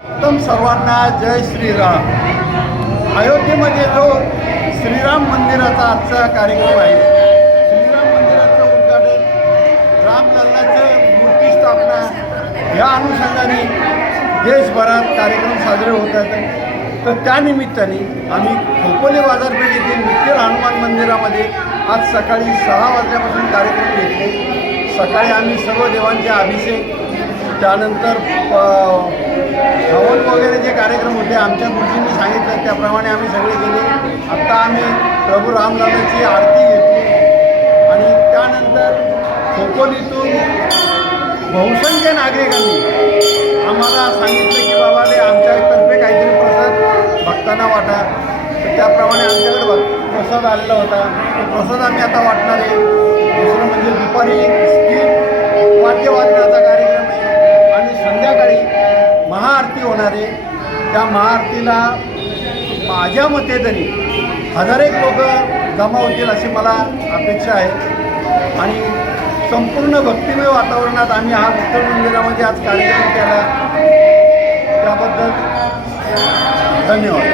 उत्तम सर्वांना जय श्रीराम. अयोध्येमध्ये जो श्रीराम मंदिराचा आजचा कार्यक्रम आहे श्रीराम मंदिराचं उद्घाटन रामलल्लाचं मूर्ती स्थापना या अनुषंगाने देशभरात कार्यक्रम साजरे होत आहेत. तर त्यानिमित्ताने आम्ही खोपोली बाजारपेठ येथील विठ्ठल हनुमान मंदिरामध्ये आज सकाळी सहा वाजल्यापासून कार्यक्रम घेतले. सकाळी आम्ही सर्व देवांचे अभिषेक त्यानंतर हवन वगैरे जे कार्यक्रम होते आमच्या गुरुजींनी सांगितलं त्याप्रमाणे आम्ही सगळे गेले आत्ता आम्ही प्रभू रामदासाची आरती घेतली. आणि त्यानंतर खोपोलीतून बहुसंख्य नागरिकांनी आम्हाला सांगितलं की बाबा ते आमच्यातर्फे काहीतरी प्रसाद भक्तांना वाटा. तर त्याप्रमाणे आमच्याकडे भक्त प्रसाद आलेला होता. तो प्रसाद आम्ही आता वाटणार. आहे दुसरं म्हणजे दुपारी स्किट वाद्य वाजण्याचा आहे. त्या महाआरतीला माझ्या मते तरी हजारेक लोक जमा होतील अशी मला अपेक्षा आहे. आणि संपूर्ण भक्तिमय वातावरणात आम्ही हा उत्तर मंदिरामध्ये आज कार्यक्रम केला. त्याबद्दल धन्यवाद.